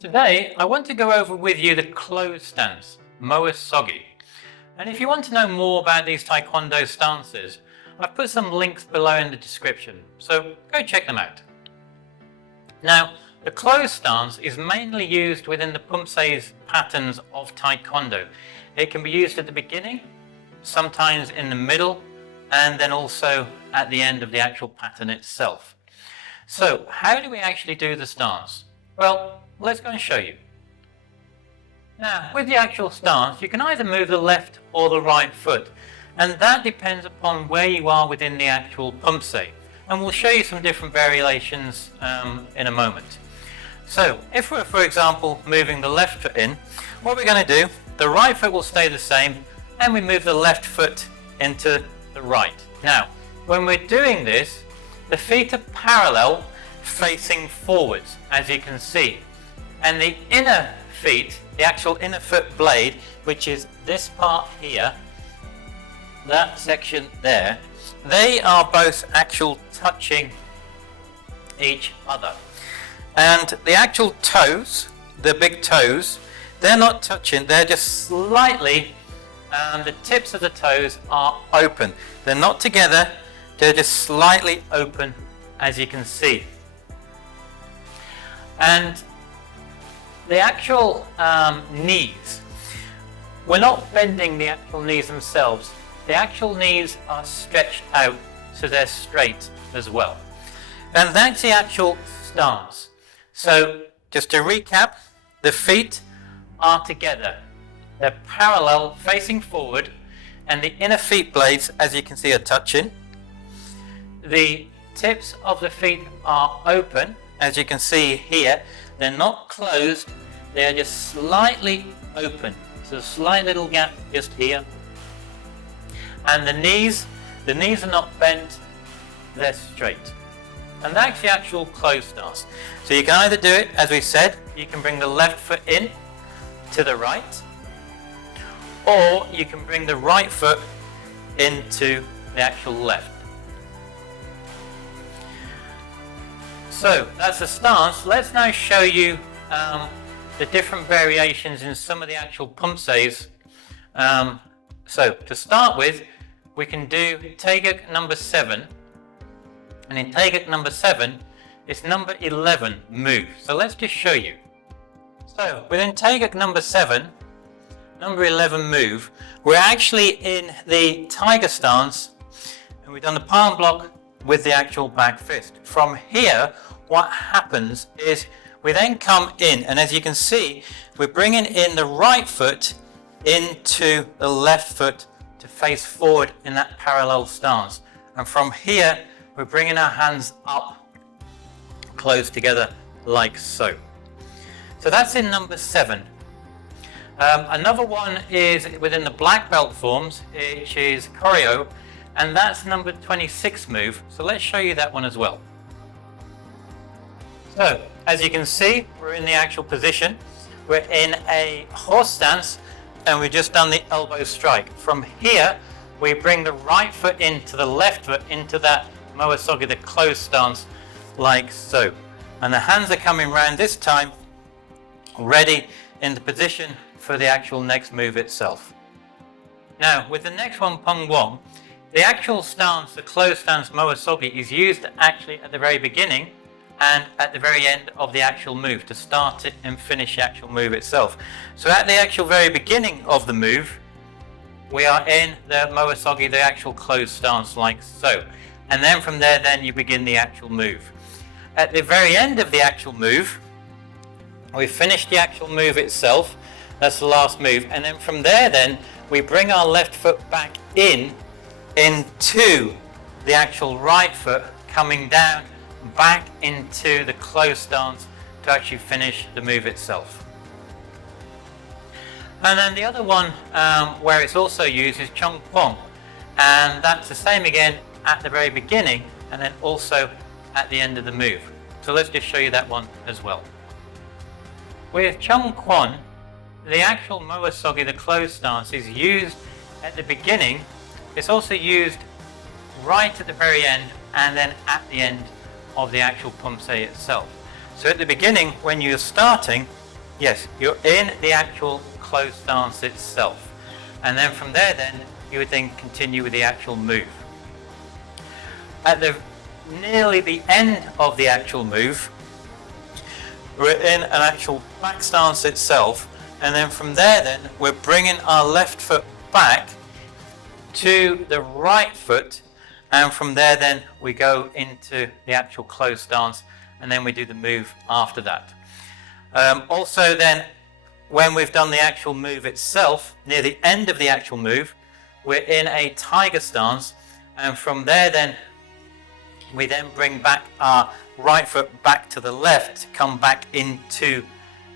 Today, I want to go over with you the closed stance, Seogi. And if you want to know more about these Taekwondo stances, I've put some links below in the description, so go check them out. Now, the closed stance is mainly used within the Poomsae patterns of Taekwondo. It can be used at the beginning, sometimes in the middle, and then also at the end of the actual pattern itself. So, how do we actually do the stance? Well, let's go and show you. Now, with the actual stance, you can either move the left or the right foot, and that depends upon where you are within the actual Poomsae. And we'll show you some different variations in a moment. So, if we're, for example, moving the left foot in, what we're going to do, the right foot will stay the same, and we move the left foot into the right. Now, when we're doing this, the feet are parallel, facing forwards, as you can see. And the inner feet, the actual inner foot blade, which is this part here, that section there, they are both actual touching each other. And the actual toes, the big toes, they're not touching, they're just slightly, the tips of the toes are open. They're not together, they're just slightly open, as you can see. And the actual knees, we're not bending the actual knees themselves. The actual knees are stretched out so they're straight as well. And that's the actual stance. So just to recap, the feet are together. They're parallel facing forward, and the inner feet blades, as you can see, are touching. The tips of the feet are open, as you can see here. They're not closed, they're just slightly open. So a slight little gap just here. And the knees are not bent, they're straight. And that's the actual closed stance. So you can either do it, as we said, you can bring the left foot in to the right, or you can bring the right foot into the actual left. So that's the stance. Let's now show you the different variations in some of the actual Poomsaes. So to start with, we can do Taegeuk number 7, and in Taegeuk number 7, it's number 11 move. So let's just show you. So within Taegeuk number 7, number 11 move, we're actually in the tiger stance, and we've done the palm block with the actual back fist. From here, what happens is we then come in, and as you can see, we're bringing in the right foot into the left foot to face forward in that parallel stance. And from here, we're bringing our hands up, close together like so. So that's in number 7. Another one is within the black belt forms, which is Koryo, and that's number 26 move. So let's show you that one as well. So, as you can see, we're in the actual position. We're in a horse stance, and we've just done the elbow strike. From here, we bring the right foot into the left foot into that Seogi, the closed stance, like so. And the hands are coming round this time, ready in the position for the actual next move itself. Now, with the next one, Pyongwon, the actual stance, the closed stance Seogi, is used actually at the very beginning and at the very end of the actual move to start it and finish the actual move itself. So at the actual very beginning of the move, we are in the Seogi, the actual closed stance like so. And then from there, then you begin the actual move. At the very end of the actual move, we finish the actual move itself. That's the last move. And then from there, then we bring our left foot back into the actual right foot, coming down back into the closed stance to actually finish the move itself. And then the other one where it's also used is Chonkwon, and that's the same again at the very beginning and then also at the end of the move. So let's just show you that one as well. With Chonkwon, the actual Seogi, the closed stance, is used at the beginning. It's also used right at the very end and then at the end of the actual Poomsae itself. So at the beginning, when you're starting, Yes, you're in the actual closed stance itself. And then from there then, you would then continue with the actual move. At nearly the end of the actual move, we're in an actual back stance itself, and then from there then, we're bringing our left foot back to the right foot, and from there then, we go into the actual closed stance, and then we do the move after that. Also then, when we've done the actual move itself, near the end of the actual move, we're in a tiger stance, and from there then, we then bring back our right foot back to the left to come back into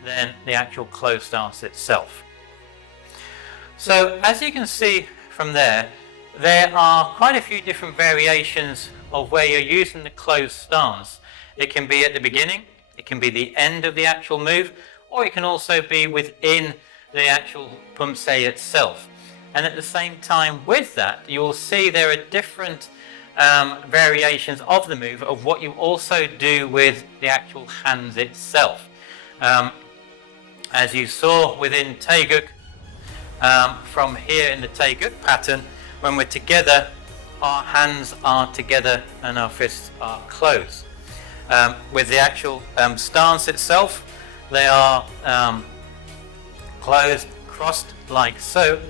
then the actual closed stance itself. So as you can see from there are quite a few different variations of where you're using the closed stance. It can be at the beginning, it can be the end of the actual move, or it can also be within the actual Poomsae itself. And at the same time with that, you will see there are different variations of the move of what you also do with the actual hands itself. As you saw within Taegeuk, from here in the Taegeuk pattern, when we're together, our hands are together and our fists are closed. With the actual stance itself, they are closed, crossed like so.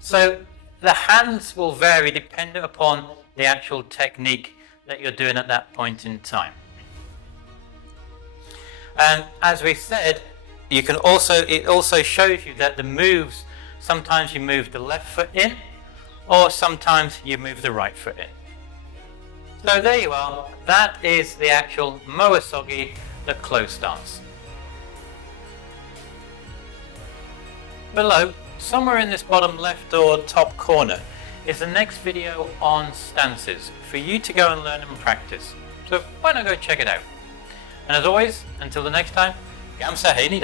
So the hands will vary dependent upon the actual technique that you're doing at that point in time. And as we said, it also shows you that the moves, sometimes you move the left foot in, or sometimes you move the right foot in. So there you are, that is the actual Moe Sogi, the closed stance. Below, somewhere in this bottom left or top corner, is the next video on stances for you to go and learn and practice. So why not go check it out? And as always, until the next time, Gam Sa Hae Ni.